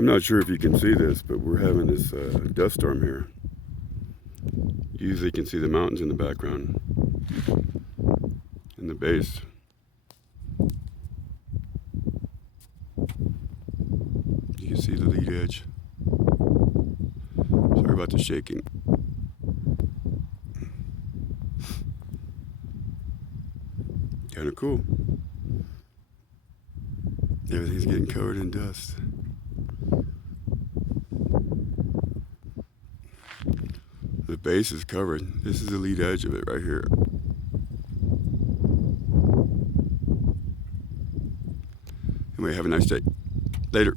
I'm not sure if you can see this, but we're having this dust storm here. Usually you can see the mountains in the background and the base. You can see the lead edge. Sorry about the shaking. Kind of cool. Everything's getting covered in dust. The base is covered. This is the lead edge of it right here. Anyway, have a nice day. Later.